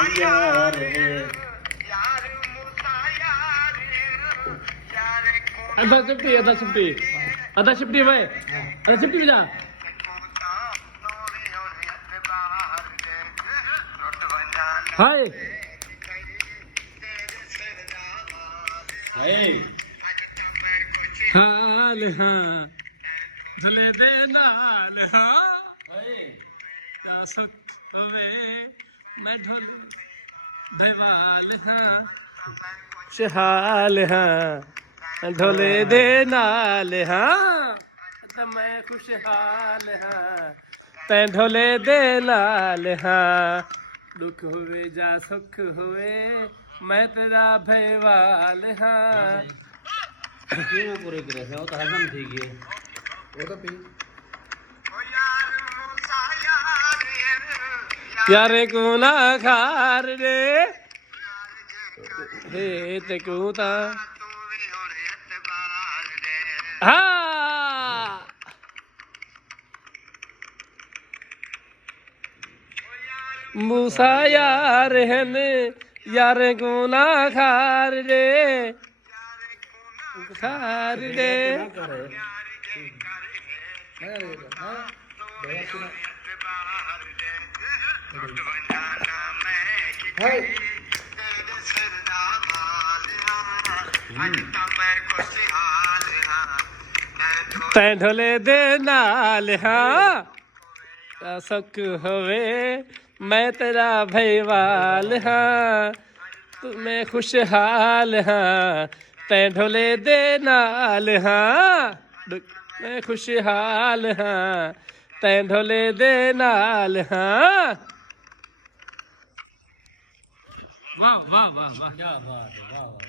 यार आधा शिफ्टी भाई आधा शिफ्टी भी जा हाय हाल हाँ भले दे नाल हाँ सुख होवे मैं ढोल दीवाल हाँ शहाल हाँ ढोले दे नाल हाँ तो मैं खुशहाल हाँ तै ढोले दे नाल हाँ दुख होवे जा सुख होवे मैं तेरा भयवाल हाँ क्यों पूरे करे हो तो हजम थी गए वो तो पी यारे को ना खार रे हे ते को ता हाँ मूसा यार हन यारे को ना खार रे खार रे तै ढोले दे नाल हाँ सुख होवे मैं तेरा भयवाल हाँ मैं खुशहाल हाँ तै ढोले दे नाल हाँ मैं खुशहाल हाँ तै ढोले दे नाल हाँ वाह वाह वाह वाह क्या बात है वाह वाह